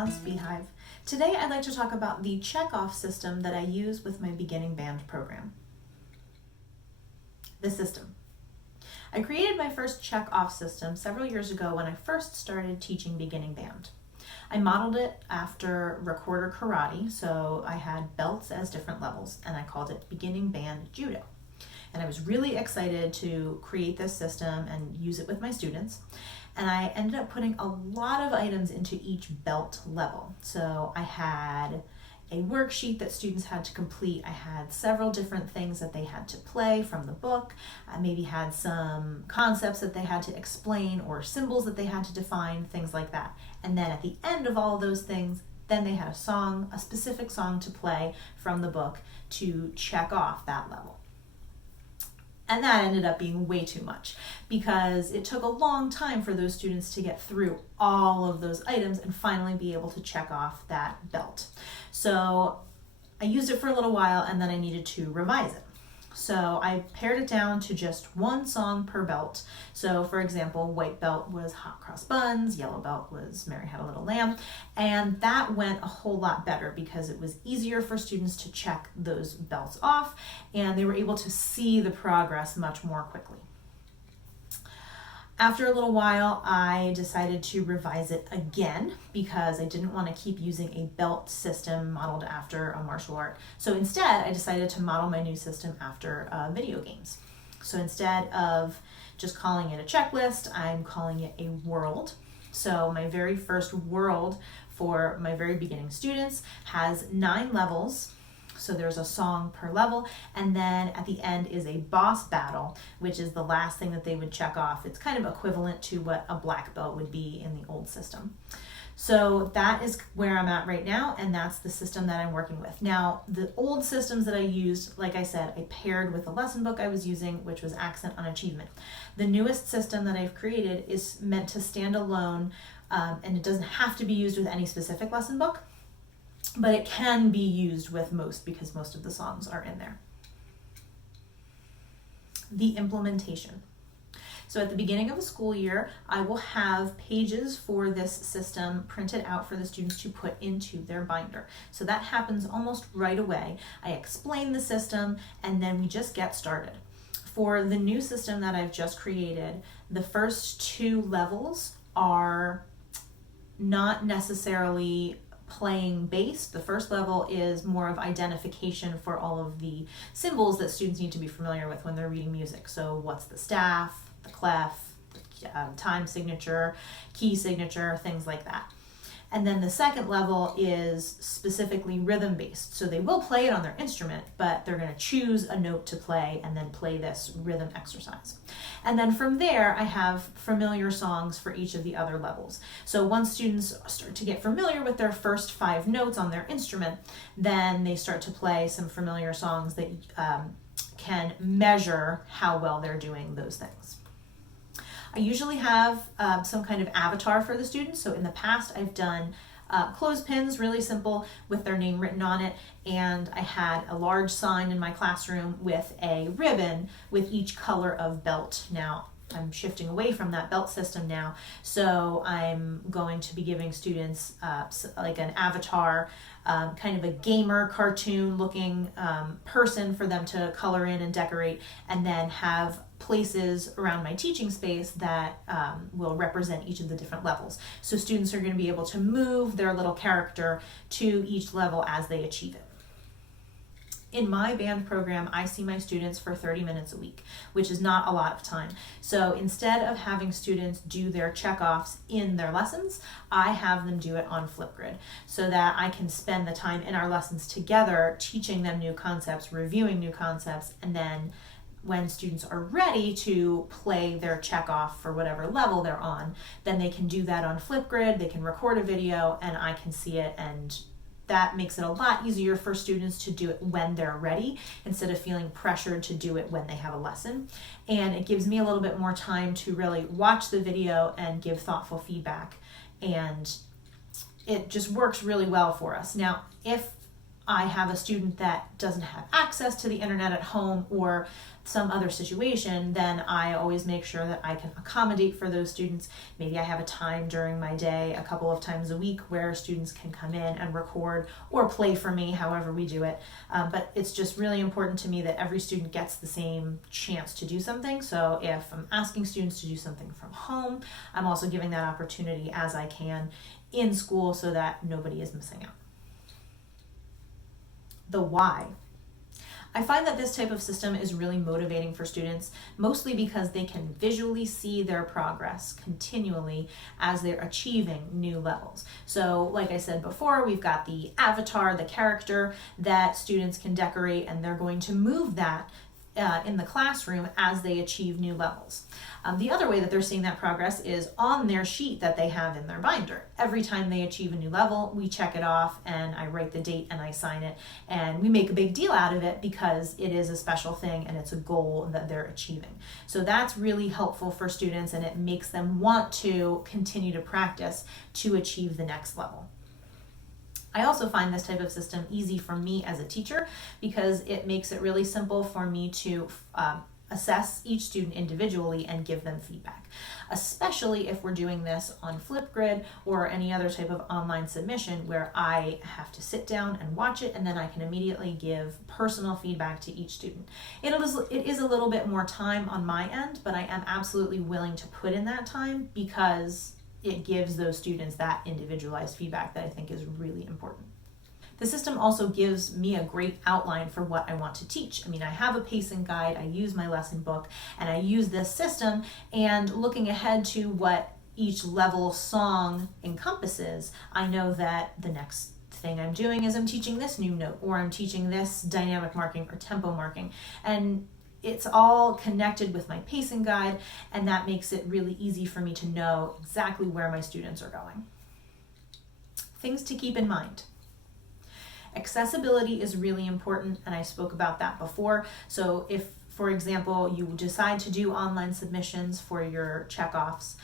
Renaissance Beehive. Today I'd like to talk about the CheckOff system that I use with my beginning band program. The system. I created my first CheckOff system several years ago when I first started teaching beginning band. I modeled it after recorder karate, so I had belts as different levels, and I called it beginning band judo. And I was really excited to create this system and use it with my students. And I ended up putting a lot of items into each belt level. So I had a worksheet that students had to complete. I had several different things that they had to play from the book. I maybe had some concepts that they had to explain or symbols that they had to define, things like that. And then at the end of all of those things, then they had a song, a specific song to play from the book to check off that level. And that ended up being way too much because it took a long time for those students to get through all of those items and finally be able to check off that belt. So I used it for a little while and then I needed to revise it. So I pared it down to just one song per belt. So for example, white belt was Hot Cross Buns, yellow belt was Mary Had a Little Lamb, and that went a whole lot better because it was easier for students to check those belts off and they were able to see the progress much more quickly. After a little while, I decided to revise it again because I didn't want to keep using a belt system modeled after a martial art. So instead, I decided to model my new system after video games. So instead of just calling it a checklist, I'm calling it a world. So my very first world for my very beginning students has 9 levels. So there's a song per level, and then at the end is a boss battle, which is the last thing that they would check off. It's kind of equivalent to what a black belt would be in the old system. So that is where I'm at right now, and that's the system that I'm working with. Now, the old systems that I used, like I said, I paired with the lesson book I was using, which was Accent on Achievement. The newest system that I've created is meant to stand alone, and it doesn't have to be used with any specific lesson book. But it can be used with most because most of the songs are in there. The implementation. So at the beginning of a school year, I will have pages for this system printed out for the students to put into their binder. So that happens almost right away. I explain the system and then we just get started. For the new system that I've just created, the first 2 levels are not necessarily playing based. The first level is more of identification for all of the symbols that students need to be familiar with when they're reading music. So what's the staff, the clef, time signature, key signature, things like that. And then the second level is specifically rhythm based. So they will play it on their instrument, but they're going to choose a note to play and then play this rhythm exercise. And then from there, I have familiar songs for each of the other levels. So once students start to get familiar with their first 5 notes on their instrument, then they start to play some familiar songs that can measure how well they're doing those things. I usually have some kind of avatar for the students. So in the past, I've done clothespins, really simple, with their name written on it. And I had a large sign in my classroom with a ribbon with each color of belt. Now, I'm shifting away from that belt system now. So I'm going to be giving students like an avatar, kind of a gamer cartoon looking person for them to color in and decorate, and then have places around my teaching space that will represent each of the different levels. So students are going to be able to move their little character to each level as they achieve it. In my band program, I see my students for 30 minutes a week, which is not a lot of time. So instead of having students do their checkoffs in their lessons, I have them do it on Flipgrid so that I can spend the time in our lessons together teaching them new concepts, reviewing new concepts, and then when students are ready to play their checkoff for whatever level they're on, then they can do that on Flipgrid, they can record a video, and I can see it, and that makes it a lot easier for students to do it when they're ready instead of feeling pressured to do it when they have a lesson. And it gives me a little bit more time to really watch the video and give thoughtful feedback. And it just works really well for us. Now, if I have a student that doesn't have access to the internet at home or some other situation, then I always make sure that I can accommodate for those students. Maybe I have a time during my day a couple of times a week where students can come in and record or play for me, however we do it. But it's just really important to me that every student gets the same chance to do something. So if I'm asking students to do something from home, I'm also giving that opportunity as I can in school so that nobody is missing out. The why. I find that this type of system is really motivating for students, mostly because they can visually see their progress continually as they're achieving new levels. So like I said before, we've got the avatar, the character that students can decorate, and they're going to move that in the classroom as they achieve new levels. The other way that they're seeing that progress is on their sheet that they have in their binder. Every time they achieve a new level, we check it off and I write the date and I sign it, and we make a big deal out of it because it is a special thing and it's a goal that they're achieving. So that's really helpful for students, and it makes them want to continue to practice to achieve the next level. I also find this type of system easy for me as a teacher because it makes it really simple for me to assess each student individually and give them feedback, especially if we're doing this on Flipgrid or any other type of online submission where I have to sit down and watch it, and then I can immediately give personal feedback to each student. It is a little bit more time on my end, but I am absolutely willing to put in that time because it gives those students that individualized feedback that I think is really important. The system also gives me a great outline for what I want to teach. I mean, I have a pacing guide, I use my lesson book, and I use this system, and looking ahead to what each level song encompasses, I know that the next thing I'm doing is I'm teaching this new note, or I'm teaching this dynamic marking or tempo marking. And it's all connected with my pacing guide, and that makes it really easy for me to know exactly where my students are going. Things to keep in mind. Accessibility is really important, and I spoke about that before. So if, for example, you decide to do online submissions for your checkoffs,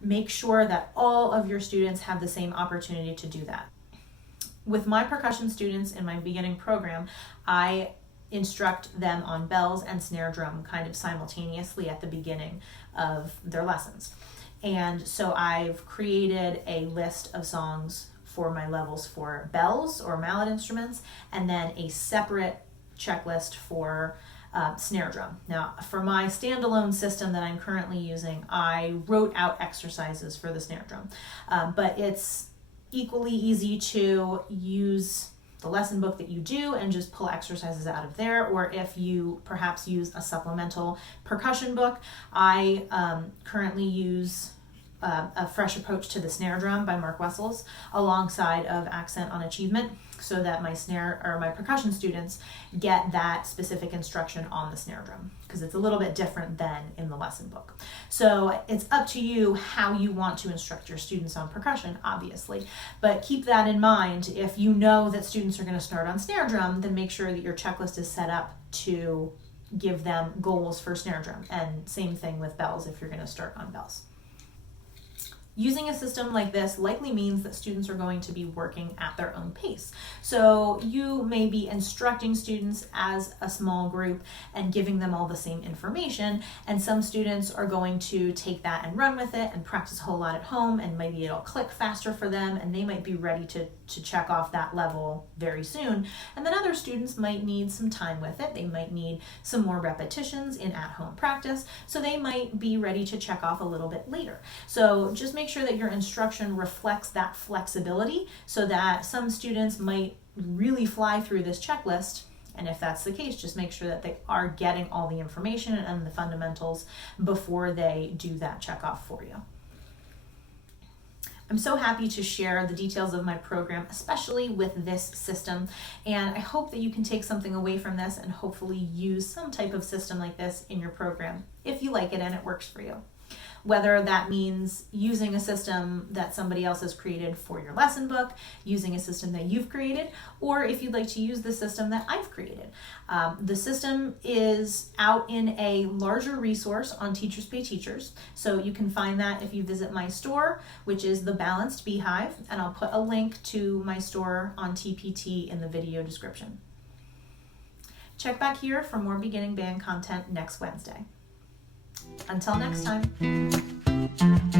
make sure that all of your students have the same opportunity to do that. With my percussion students in my beginning program, I instruct them on bells and snare drum kind of simultaneously at the beginning of their lessons. And so I've created a list of songs for my levels for bells or mallet instruments, and then a separate checklist for snare drum. Now, for my standalone system that I'm currently using, I wrote out exercises for the snare drum, but it's equally easy to use the lesson book that you do and just pull exercises out of there, or if you perhaps use a supplemental percussion book. I currently use A Fresh Approach to the Snare Drum by Mark Wessels alongside of Accent on Achievement, so that my snare or my percussion students get that specific instruction on the snare drum, because it's a little bit different than in the lesson book. So it's up to you how you want to instruct your students on percussion, obviously, but keep that in mind. If you know that students are going to start on snare drum, then make sure that your checklist is set up to give them goals for snare drum, and same thing with bells if you're going to start on bells. Using a system like this likely means that students are going to be working at their own pace. So you may be instructing students as a small group and giving them all the same information, and some students are going to take that and run with it and practice a whole lot at home, and maybe it'll click faster for them and they might be ready to check off that level very soon. And then other students might need some time with it. They might need some more repetitions in at-home practice, so they might be ready to check off a little bit later. So just make sure that your instruction reflects that flexibility, so that some students might really fly through this checklist, and if that's the case, just make sure that they are getting all the information and the fundamentals before they do that checkoff for you. I'm so happy to share the details of my program, especially with this system, and I hope that you can take something away from this and hopefully use some type of system like this in your program if you like it and it works for you. whether that means using a system that somebody else has created for your lesson book, using a system that you've created, or if you'd like to use the system that I've created. The system is out in a larger resource on Teachers Pay Teachers, so you can find that if you visit my store, which is The Balanced Beehive, and I'll put a link to my store on TPT in the video description. Check back here for more beginning band content next Wednesday. Until next time.